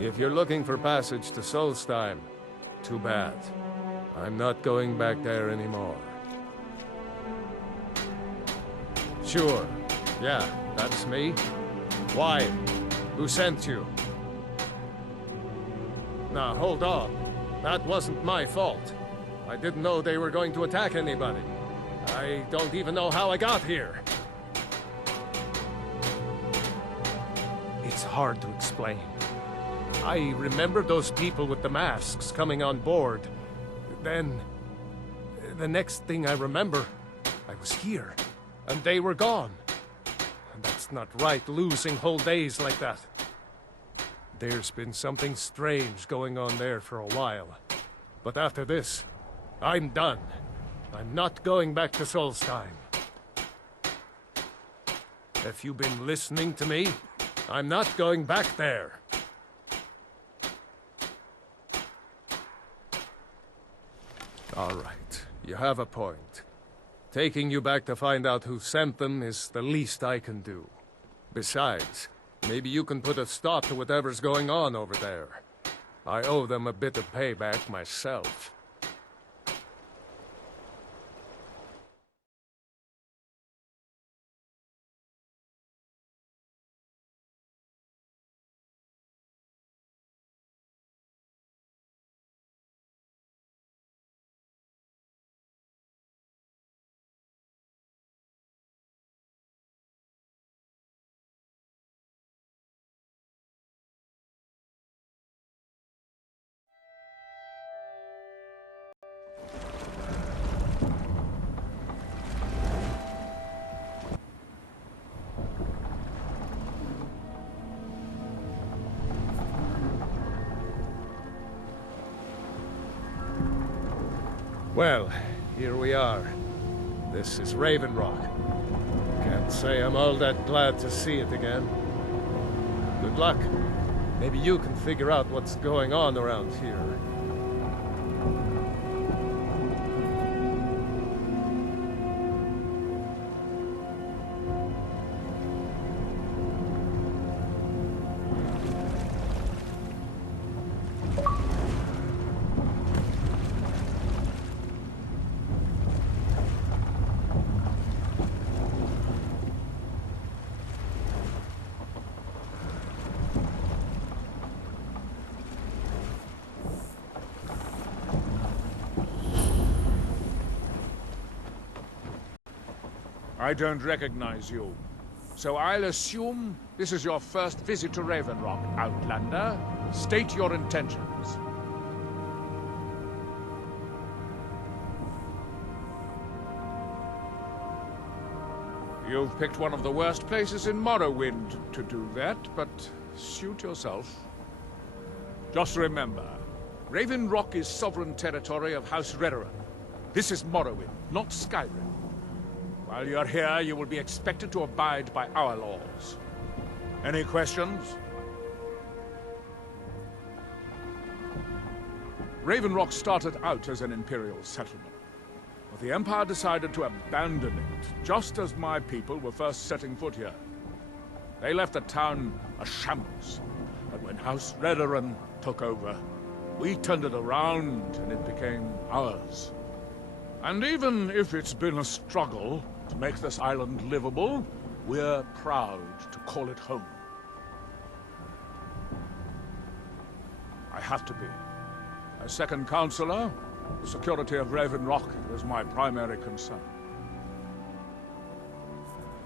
If you're looking for passage to Solstheim, too bad. I'm not going back there anymore. Sure. Yeah, that's me. Why? Who sent you? Now, hold on. That wasn't my fault. I didn't know they were going to attack anybody. I don't even know how I got here. It's hard to explain. I remember those people with the masks coming on board. Then, the next thing I remember, I was here, and they were gone. And that's not right, losing whole days like that. There's been something strange going on there for a while. But after this, I'm done. I'm not going back to Solstheim. If you've been listening to me, I'm not going back there. All right, you have a point. Taking you back to find out who sent them is the least I can do. Besides, maybe you can put a stop to whatever's going on over there. I owe them a bit of payback myself. Well, here we are. This is Raven Rock. Can't say I'm all that glad to see it again. Good luck. Maybe you can figure out what's going on around here. I don't recognize you. So I'll assume this is your first visit to Raven Rock, Outlander. State your intentions. You've picked one of the worst places in Morrowind to do that, but suit yourself. Just remember, Raven Rock is sovereign territory of House Redoran. This is Morrowind, not Skyrim. While you're here, you will be expected to abide by our laws. Any questions? Raven Rock started out as an Imperial settlement, but the Empire decided to abandon it, just as my people were first setting foot here. They left the town a shambles, but when House Redoran took over, we turned it around and it became ours. And even if it's been a struggle to make this island livable, we're proud to call it home. I have to be. As second counselor, the security of Raven Rock is my primary concern.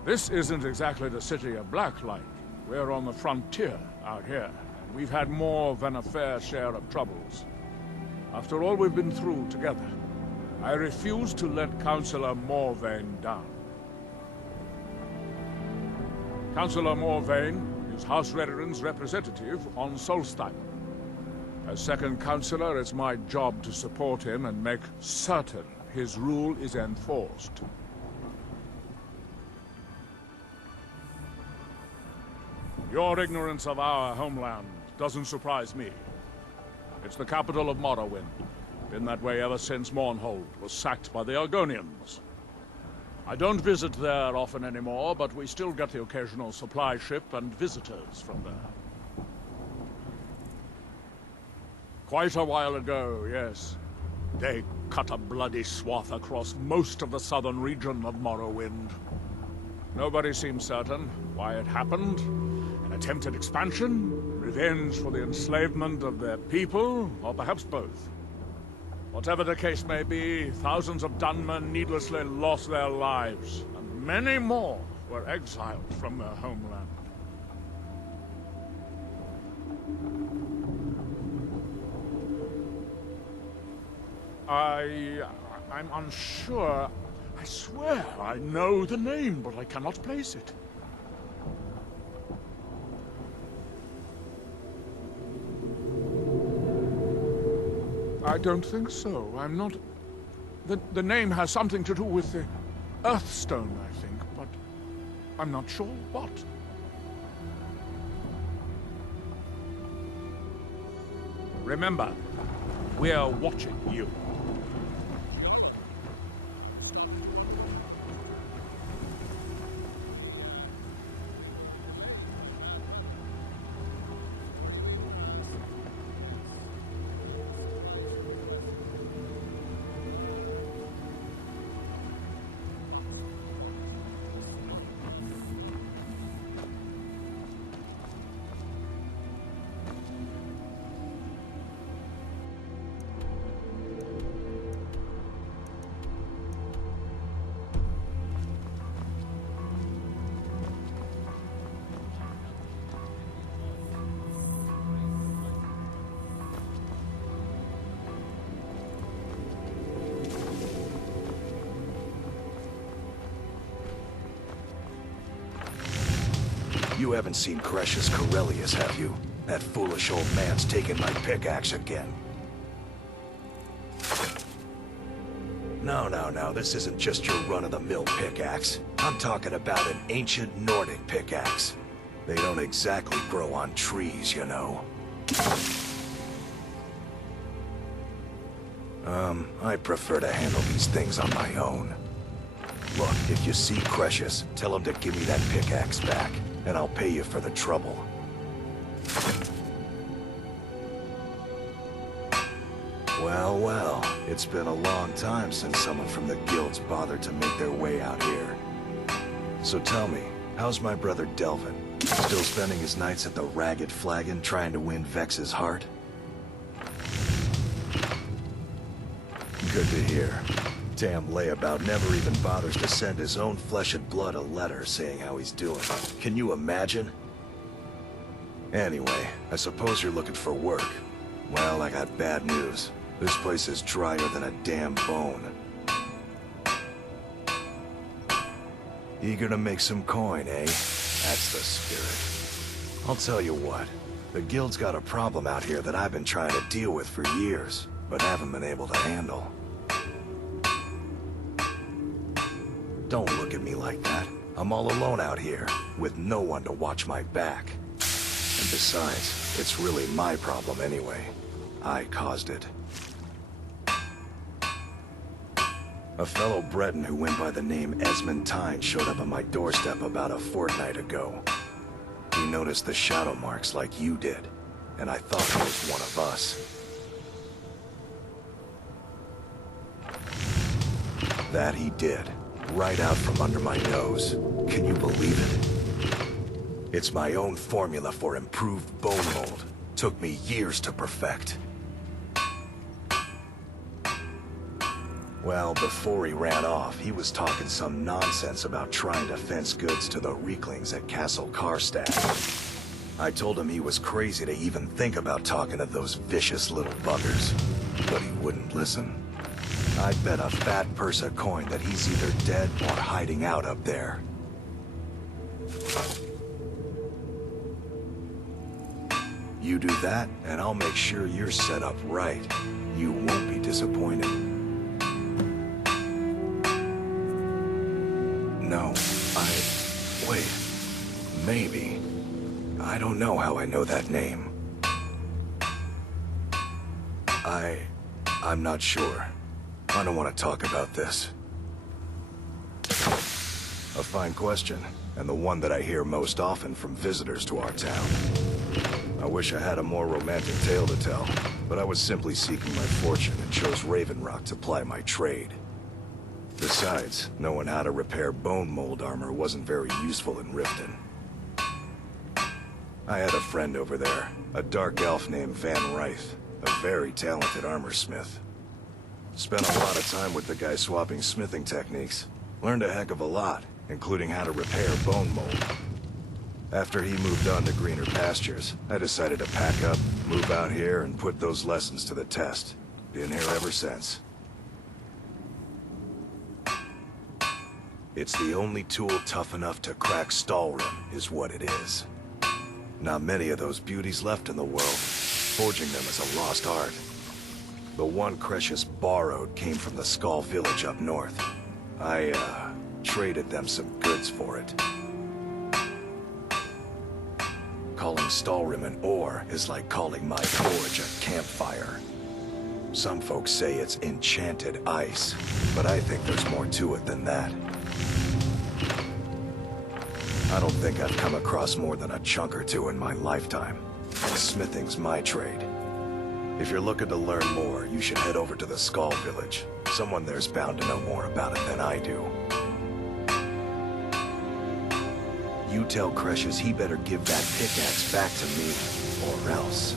This isn't exactly the city of Blacklight. We're on the frontier out here, and we've had more than a fair share of troubles. After all we've been through together, I refuse to let Councillor Morvain down. Councillor Morvain is House Redoran's representative on Solstheim. As second Councillor, it's my job to support him and make certain his rule is enforced. Your ignorance of our homeland doesn't surprise me. It's the capital of Morrowind. Been that way ever since Mournhold was sacked by the Argonians. I don't visit there often anymore, but we still get the occasional supply ship and visitors from there. Quite a while ago, yes. They cut a bloody swath across most of the southern region of Morrowind. Nobody seems certain why it happened. An attempted expansion? Revenge for the enslavement of their people? Or perhaps both? Whatever the case may be, thousands of Dunmen needlessly lost their lives, and many more were exiled from their homeland. I'm unsure. I swear I know the name, but I cannot place it. I don't think so. I'm not... The name has something to do with the Earthstone, I think, but I'm not sure what. Remember, we're watching you. You haven't seen Crescius Corellius, have you? That foolish old man's taken my pickaxe again. No, this isn't just your run-of-the-mill pickaxe. I'm talking about an ancient Nordic pickaxe. They don't exactly grow on trees, you know. I prefer to handle these things on my own. Look, if you see Crescius, tell him to give me that pickaxe back, and I'll pay you for the trouble. Well, it's been a long time since someone from the guilds bothered to make their way out here. So tell me, how's my brother Delvin? Still spending his nights at the Ragged Flagon trying to win Vex's heart? Good to hear. Damn layabout never even bothers to send his own flesh and blood a letter saying how he's doing. Can you imagine? Anyway, I suppose you're looking for work. Well, I got bad news. This place is drier than a damn bone. Eager to make some coin, eh? That's the spirit. I'll tell you what. The guild's got a problem out here that I've been trying to deal with for years, but haven't been able to handle. Don't look at me like that. I'm all alone out here, with no one to watch my back. And besides, it's really my problem anyway. I caused it. A fellow Breton who went by the name Esmond Tyne showed up on my doorstep about a fortnight ago. He noticed the shadow marks like you did, and I thought he was one of us. That he did. Right out from under my nose. Can you believe it? It's my own formula for improved bone mold. Took me years to perfect. Well, before he ran off, he was talking some nonsense about trying to fence goods to the Reeklings at Castle Karstad. I told him he was crazy to even think about talking to those vicious little buggers, but he wouldn't listen. I'd bet a fat purse of coin that he's either dead or hiding out up there. You do that, and I'll make sure you're set up right. You won't be disappointed. No, wait. Maybe. I don't know how I know that name. I'm not sure. I don't want to talk about this. A fine question, and the one that I hear most often from visitors to our town. I wish I had a more romantic tale to tell. but I was simply seeking my fortune and chose Raven Rock to ply my trade. Besides, knowing how to repair bone mold armor wasn't very useful in Riften. I had a friend over there, a dark elf named Van Ryth, a very talented armor smith. Spent a lot of time with the guy swapping smithing techniques. Learned a heck of a lot, including how to repair bone mold. After he moved on to greener pastures, I decided to pack up, move out here, and put those lessons to the test. Been here ever since. It's the only tool tough enough to crack Stalrim, is what it is. Not many of those beauties left in the world. Forging them is a lost art. The one Cretius borrowed came from the Skull village up north. I, traded them some goods for it. Calling Stalrim an ore is like calling my forge a campfire. Some folks say it's enchanted ice, but I think there's more to it than that. I don't think I've come across more than a chunk or two in my lifetime. And smithing's my trade. If you're looking to learn more, you should head over to the Skull village. Someone there's bound to know more about it than I do. You tell Cretius he better give that pickaxe back to me, or else.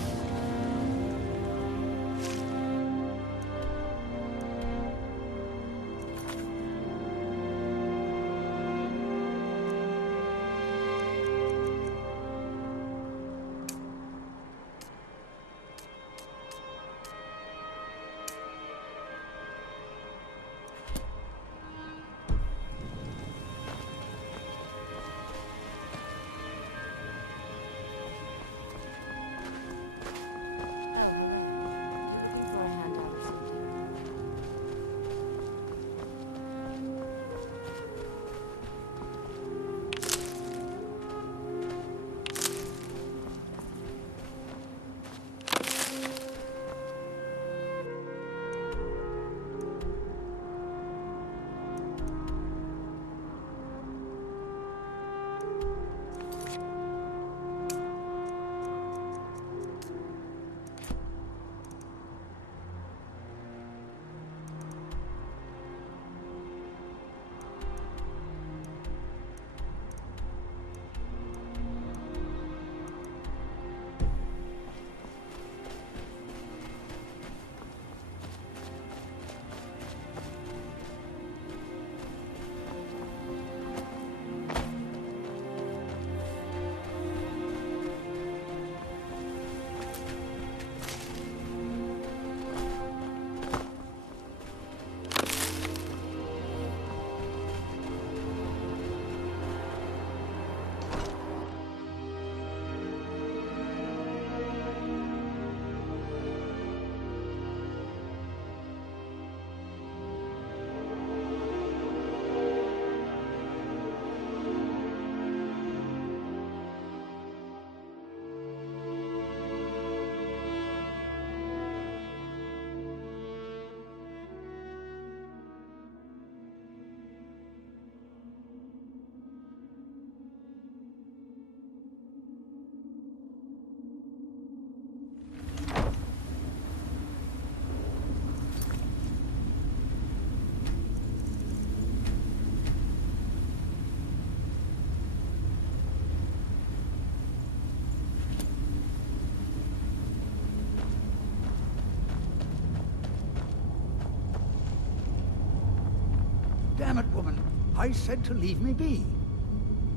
Damn it, woman. I said to leave me be.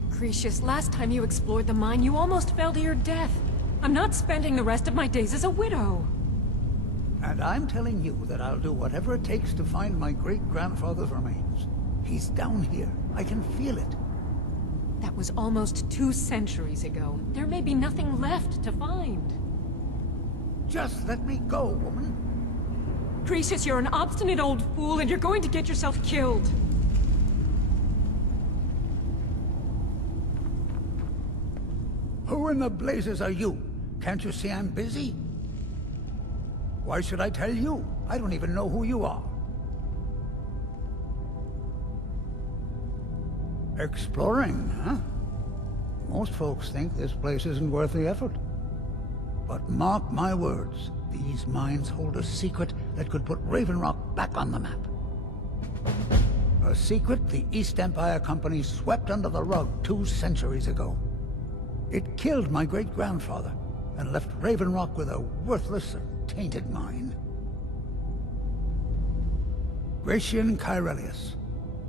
Cretius, last time you explored the mine, you almost fell to your death. I'm not spending the rest of my days as a widow. And I'm telling you that I'll do whatever it takes to find my great-grandfather's remains. He's down here. I can feel it. That was almost 2 centuries ago. There may be nothing left to find. Just let me go, woman. Cretius, you're an obstinate old fool, and you're going to get yourself killed. Who in the blazes are you? Can't you see I'm busy? Why should I tell you? I don't even know who you are. Exploring, huh? Most folks think this place isn't worth the effort. But mark my words, These mines hold a secret that could put Raven Rock back on the map. A secret the East Empire Company swept under the rug 2 centuries ago. It killed my great-grandfather and left Raven Rock with a worthless and tainted mine. Gratian Kyrelius.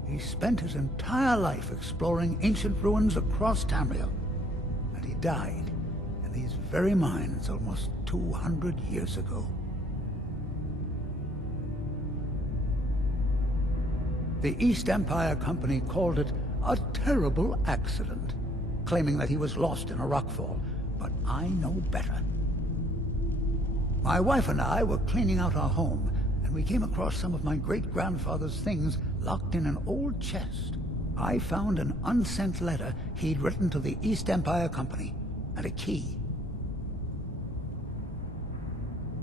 He spent his entire life exploring ancient ruins across Tamriel, and he died in these very mines almost 200 years ago. The East Empire Company called it a terrible accident, claiming that he was lost in a rockfall, but I know better. My wife and I were cleaning out our home, and we came across some of my great-grandfather's things locked in an old chest. I found an unsent letter he'd written to the East Empire Company, and a key.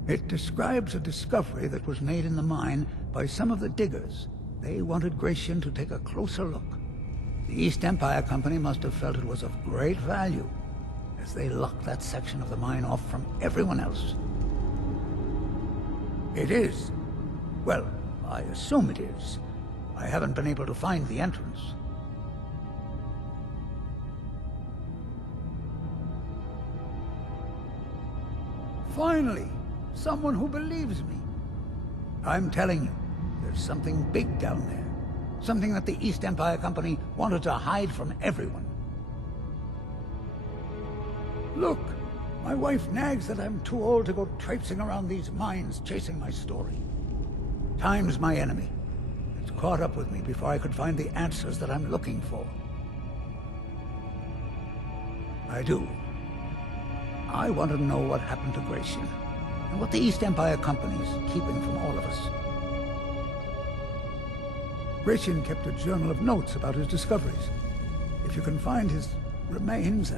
It describes a discovery that was made in the mine by some of the diggers. They wanted Gratian to take a closer look. The East Empire Company must have felt it was of great value, as they locked that section of the mine off from everyone else. It is. Well, I assume it is. I haven't been able to find the entrance. Finally, someone who believes me. I'm telling you, there's something big down there. Something that the East Empire Company wanted to hide from everyone. Look, my wife nags that I'm too old to go traipsing around these mines chasing my story. Time's my enemy. It's caught up with me before I could find the answers that I'm looking for. I do. I want to know what happened to Gratian, and what the East Empire Company's keeping from all of us. Gratian kept a journal of notes about his discoveries. If you can find his remains,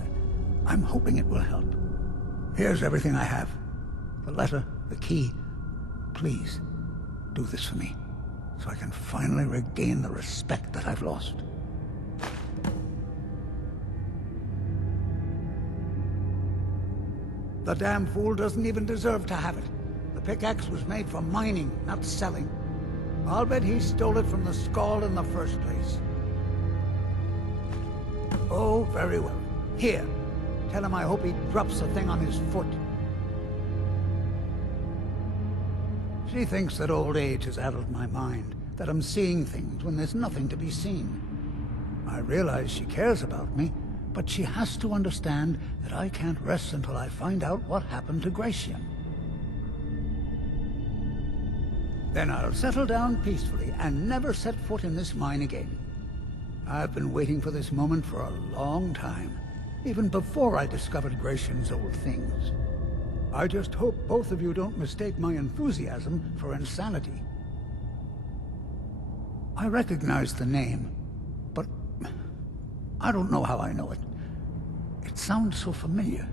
I'm hoping it will help. Here's everything I have. The letter, the key. Please, do this for me, so I can finally regain the respect that I've lost. The damn fool doesn't even deserve to have it. The pickaxe was made for mining, not selling. I'll bet he stole it from the Skald in the first place. Oh, very well. Here. Tell him I hope he drops the thing on his foot. She thinks that old age has addled my mind, that I'm seeing things when there's nothing to be seen. I realize she cares about me, but she has to understand that I can't rest until I find out what happened to Gratian. Then I'll settle down peacefully and never set foot in this mine again. I've been waiting for this moment for a long time, even before I discovered Gratian's old things. I just hope both of you don't mistake my enthusiasm for insanity. I recognize the name, but I don't know how I know it. It sounds so familiar.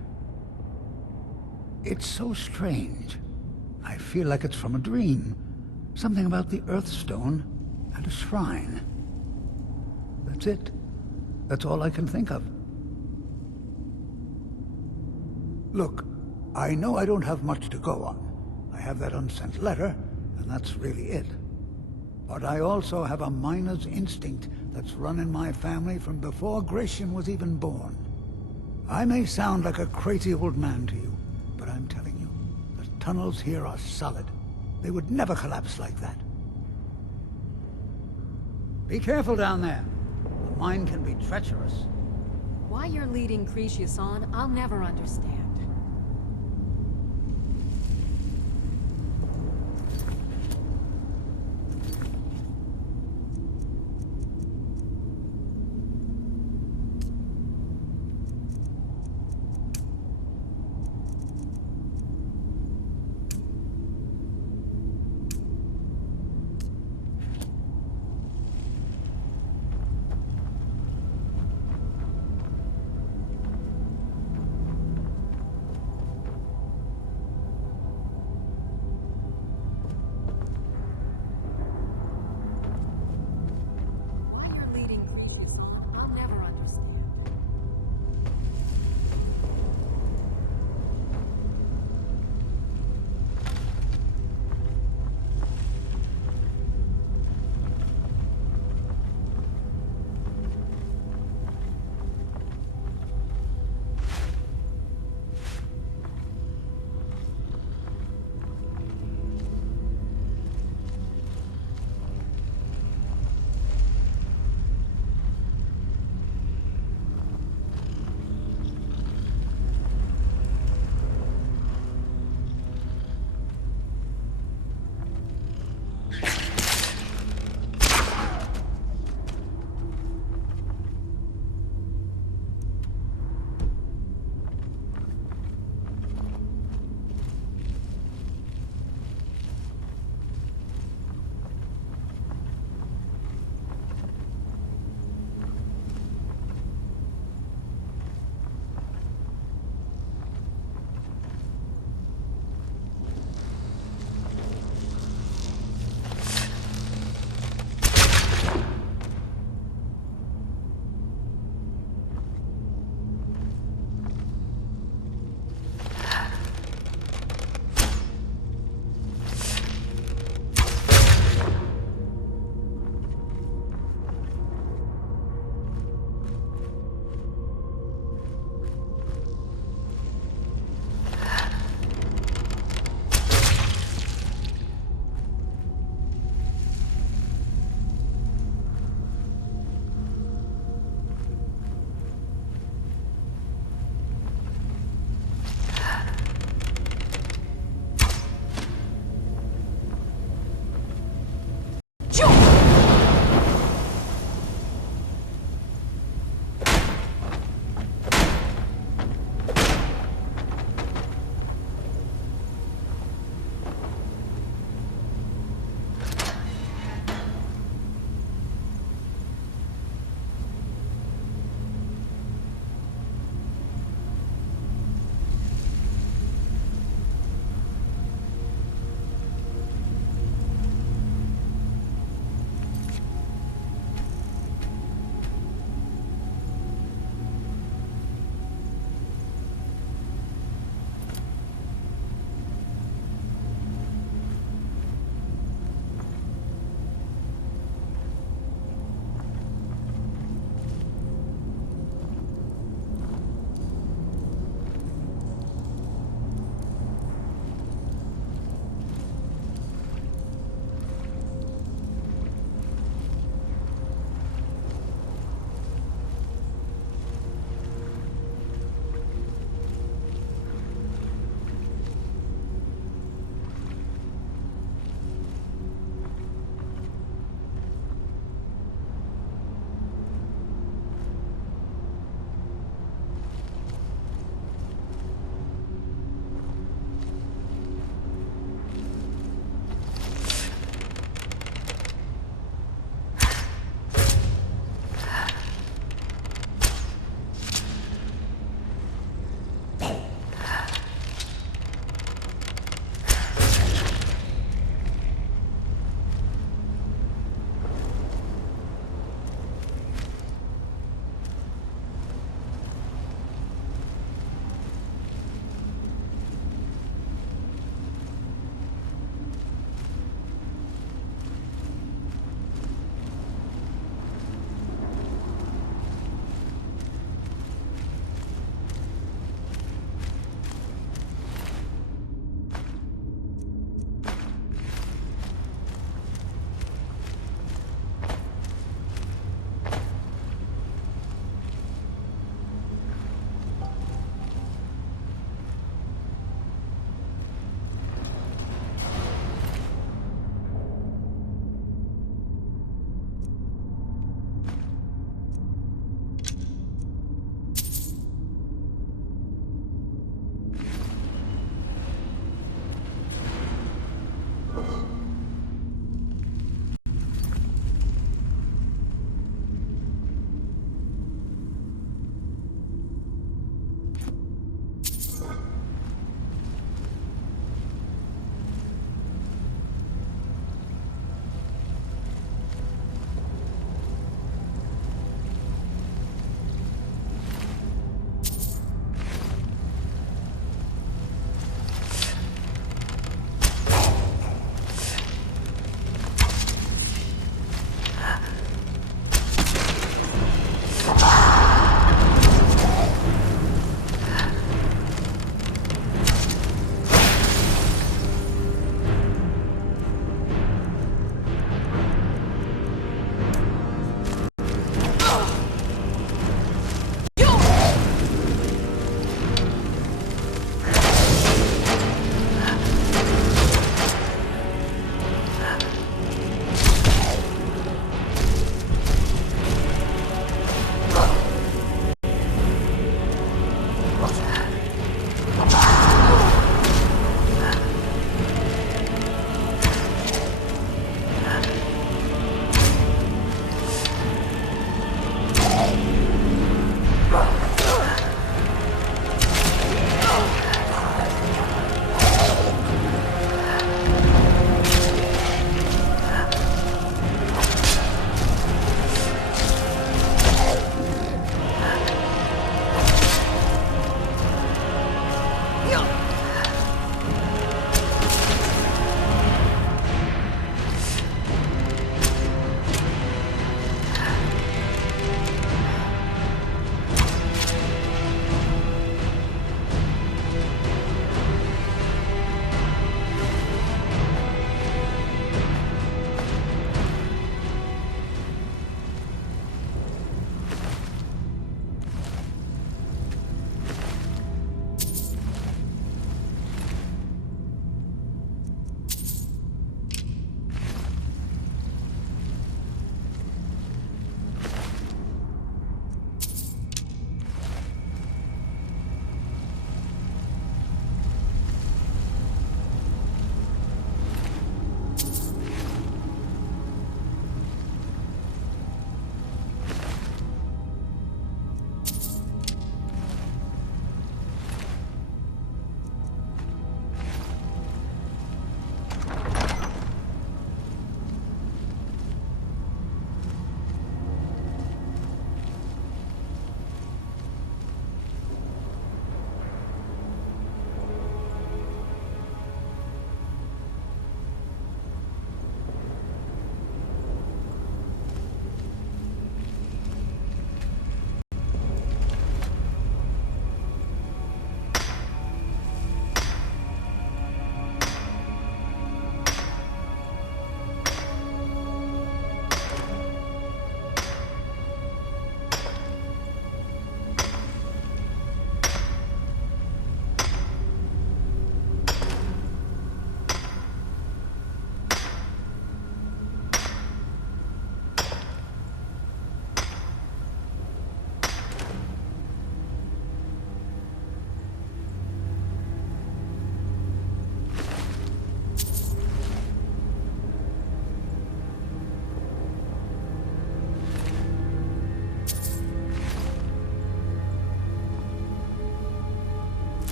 It's so strange. I feel like it's from a dream. Something about the Earthstone and a shrine. That's it. That's all I can think of. Look, I know I don't have much to go on. I have that unsent letter, and that's really it. But I also have a miner's instinct that's run in my family from before Gratian was even born. I may sound like a crazy old man to you, but I'm telling you, the tunnels here are solid. They would never collapse like that. Be careful down there. The mine can be treacherous. Why you're leading Cretius on, I'll never understand.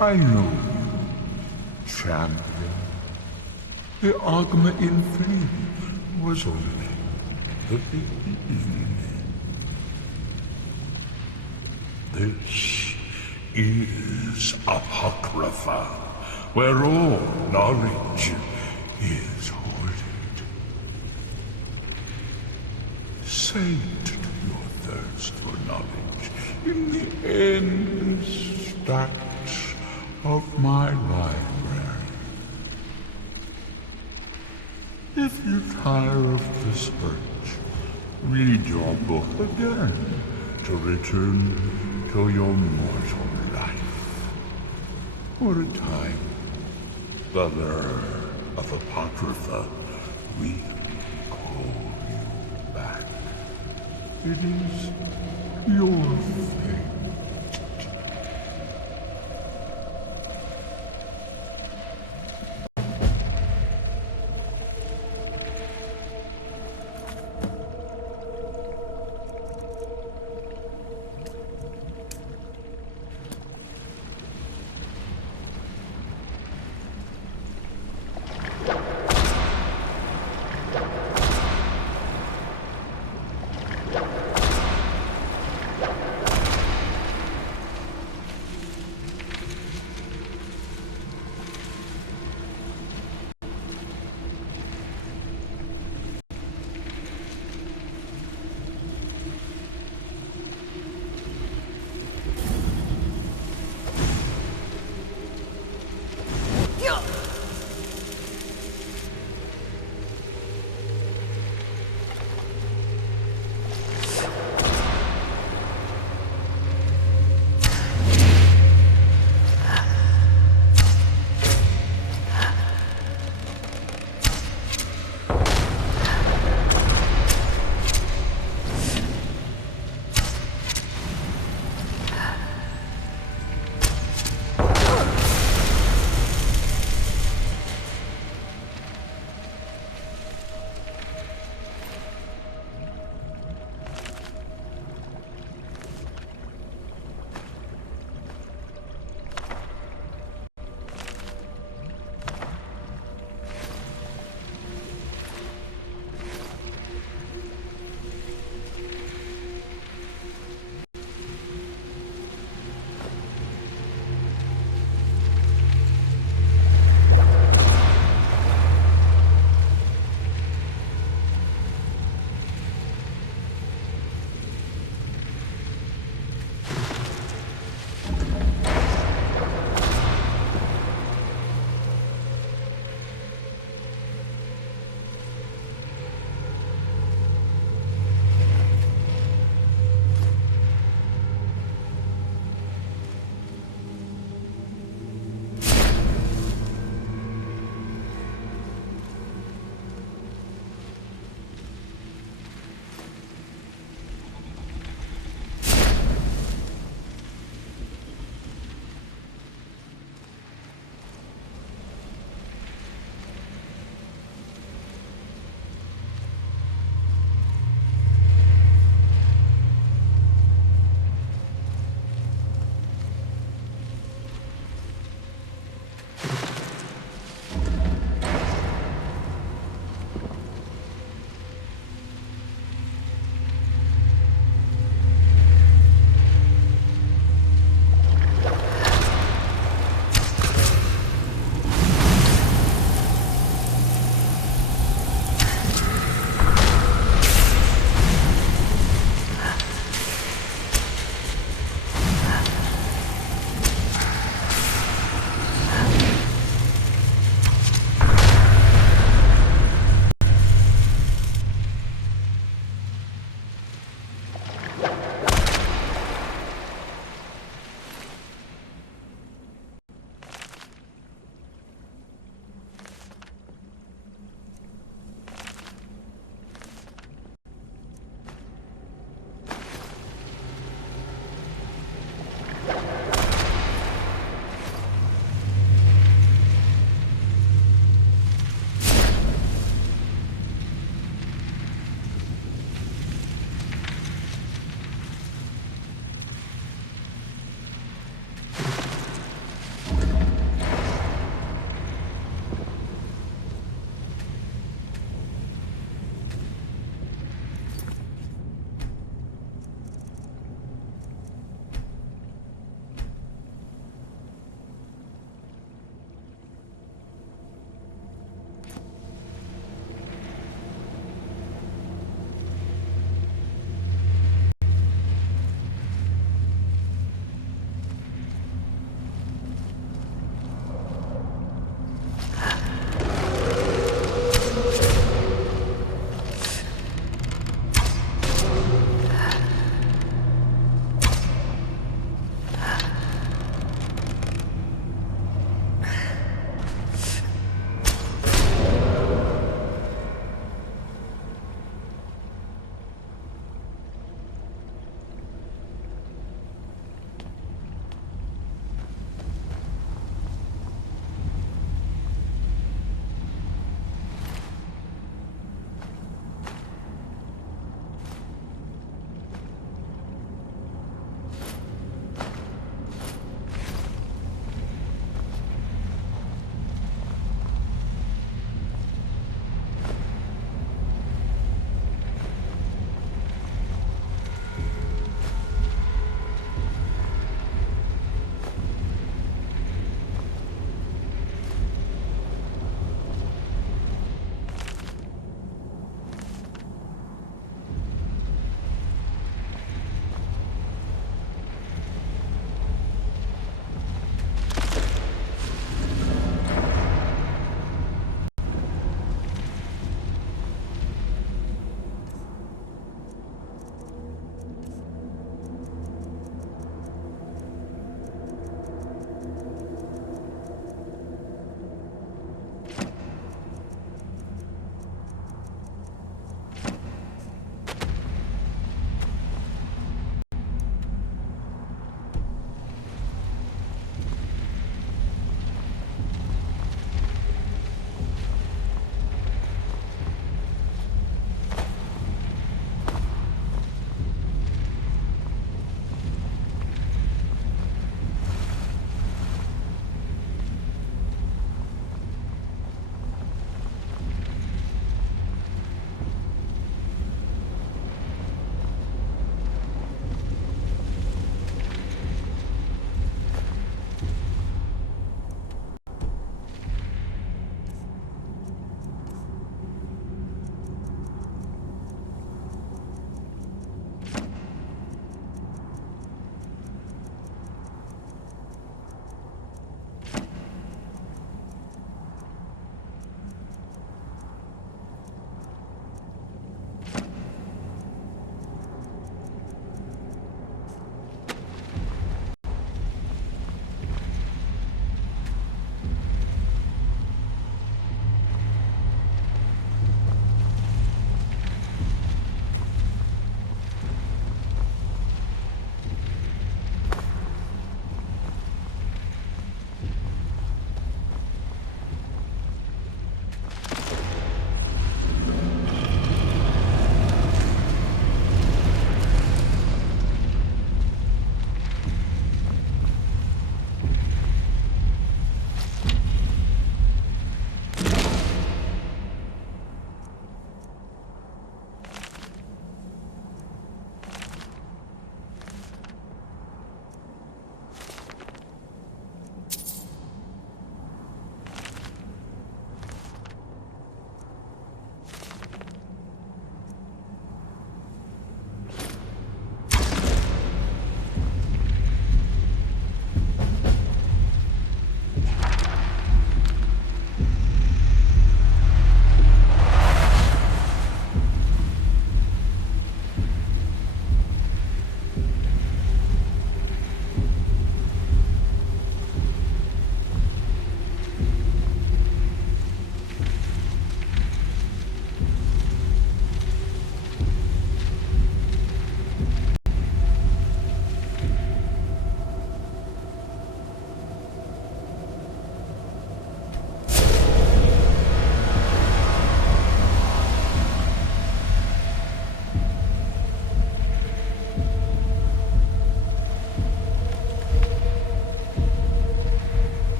I know you, champion. The Agma Infinite was only the beginning. This is Apocrypha, where all knowledge is hoarded. Saint to your thirst for knowledge in the endless stacks of my library. If you tire of the search, read your book again to return to your mortal life. For a time, the lure of Apocrypha will call you back. It is your fate.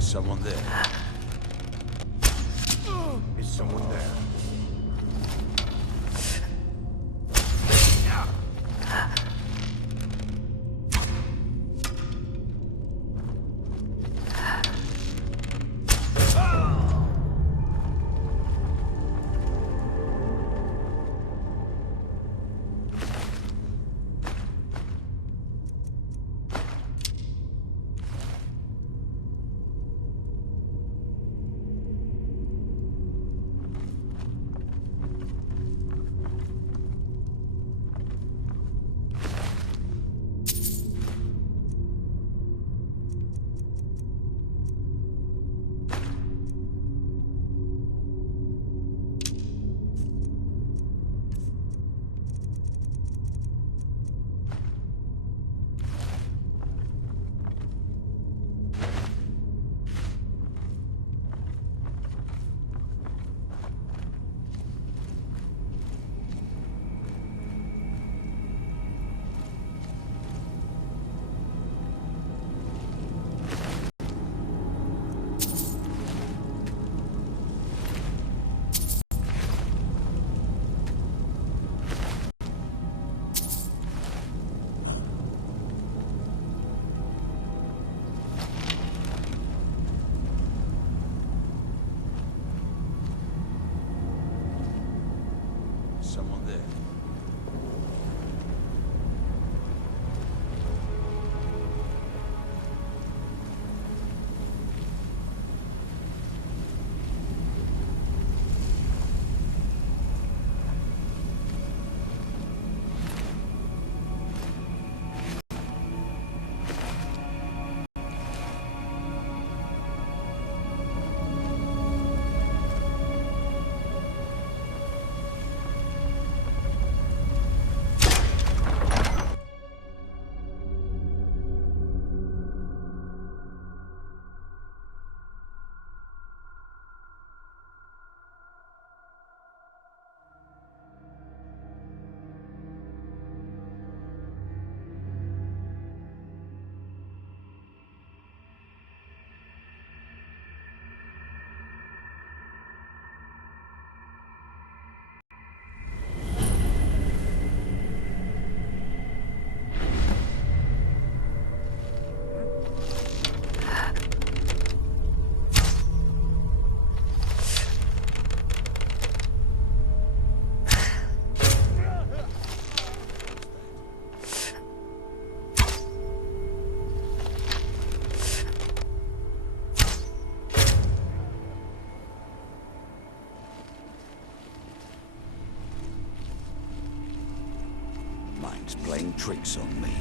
Someone there. Is someone there? Someone there. Mind's playing tricks on me.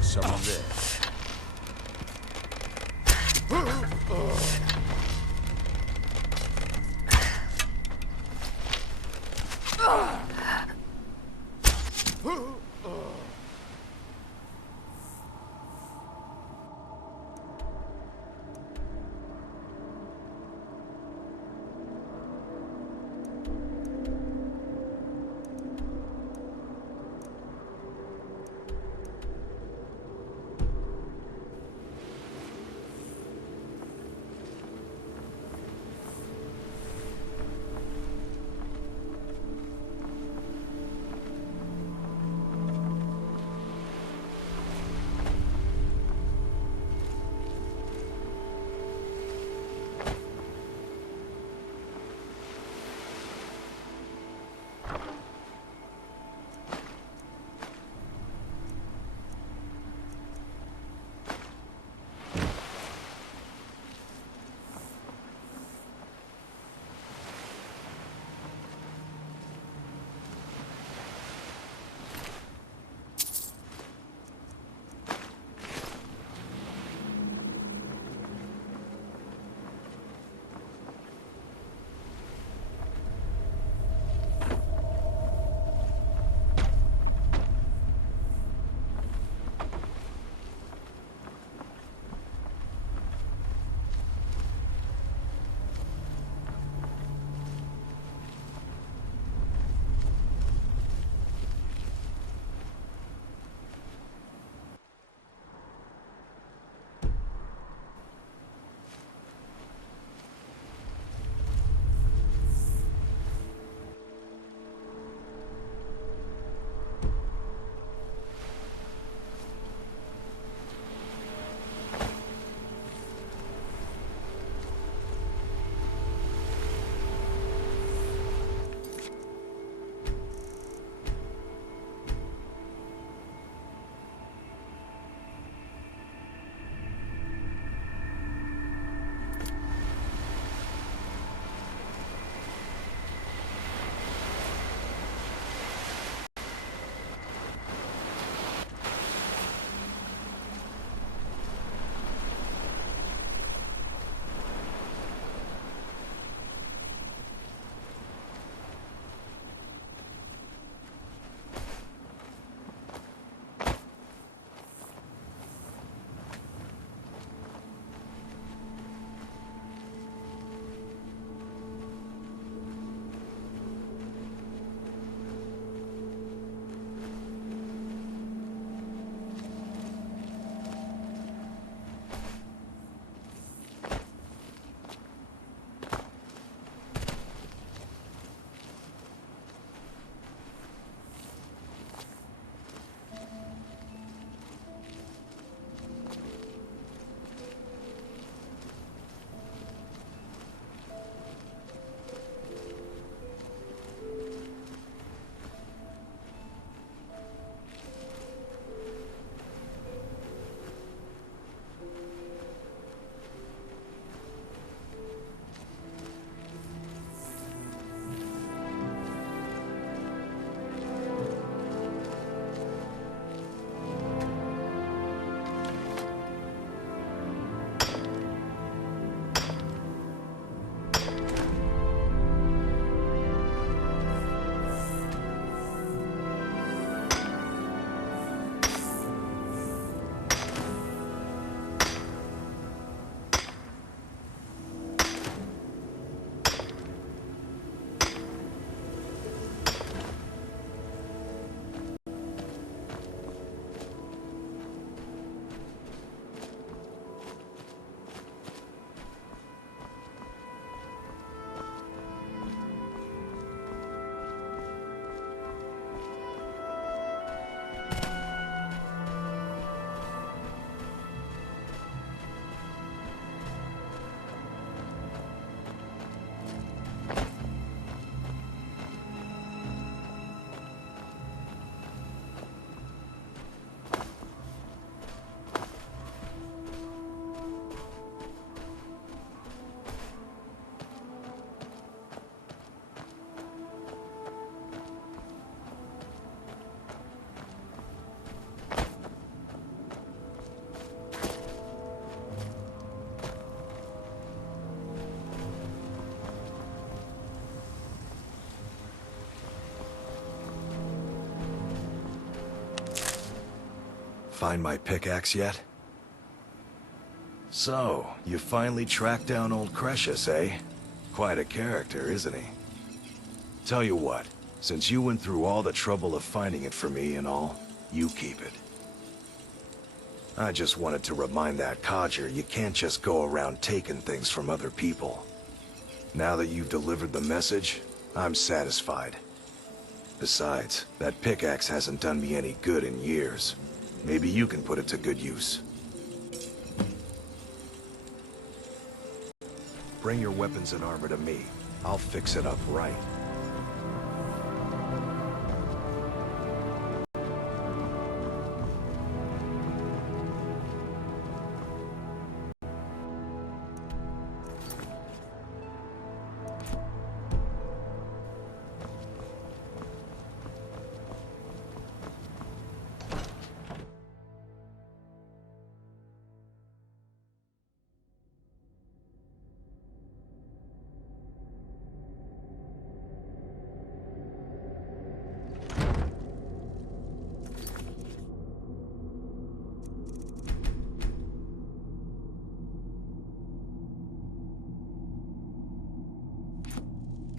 Someone there. find my pickaxe yet? So, you finally tracked down old Cretius, eh? Quite a character, isn't he? Tell you what, since you went through all the trouble of finding it for me and all, you keep it. I just wanted to remind that codger you can't just go around taking things from other people. Now that you've delivered the message, I'm satisfied. Besides, that pickaxe hasn't done me any good in years. Maybe you can put it to good use. Bring your weapons and armor to me. I'll fix it up right.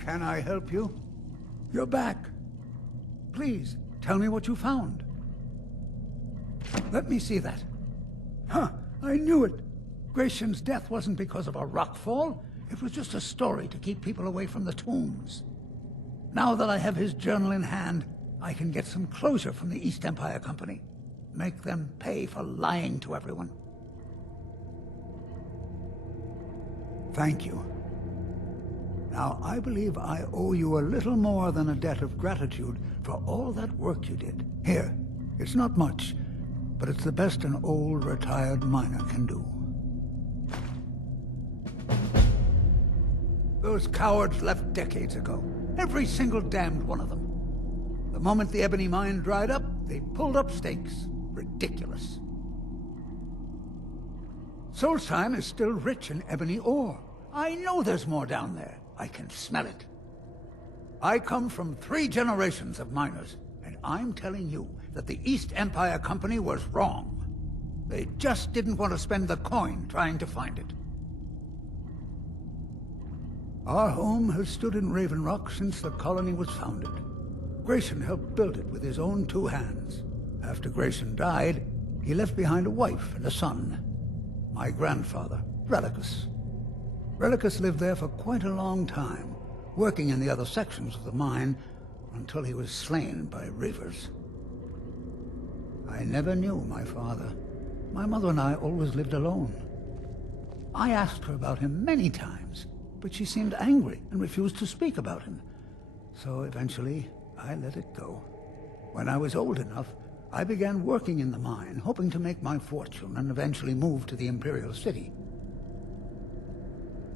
Can I help you? You're back. Please, tell me what you found. Let me see that. Huh, I knew it. Gratian's death wasn't because of a rockfall. It was just a story to keep people away from the tombs. Now that I have his journal in hand, I can get some closure from the East Empire Company. Make them pay for lying to everyone. Thank you. Now, I believe I owe you a little more than a debt of gratitude for all that work you did. Here, it's not much, but it's the best an old, retired miner can do. Those cowards left decades ago. Every single damned one of them. The moment the ebony mine dried up, they pulled up stakes. Ridiculous. Solstheim is still rich in ebony ore. I know there's more down there. I can smell it. I come from 3 generations of miners, and I'm telling you that the East Empire Company was wrong. They just didn't want to spend the coin trying to find it. Our home has stood in Raven Rock since the colony was founded. Gratian helped build it with his own 2 hands. After Gratian died, he left behind a wife and a son. My grandfather, Relicus. Relicus lived there for quite a long time, working in the other sections of the mine, until he was slain by Reavers. I never knew my father. My mother and I always lived alone. I asked her about him many times, but she seemed angry and refused to speak about him. So eventually, I let it go. When I was old enough, I began working in the mine, hoping to make my fortune and eventually move to the Imperial City.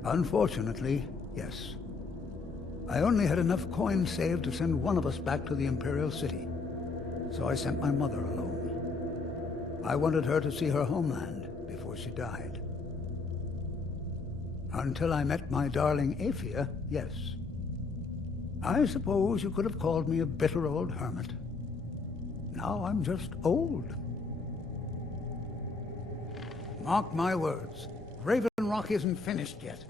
Unfortunately, yes. I only had enough coins saved to send one of us back to the Imperial City. So I sent my mother alone. I wanted her to see her homeland before she died. Until I met my darling Aphia, yes. I suppose you could have called me a bitter old hermit. Now I'm just old. Mark my words, Raven Rock isn't finished yet.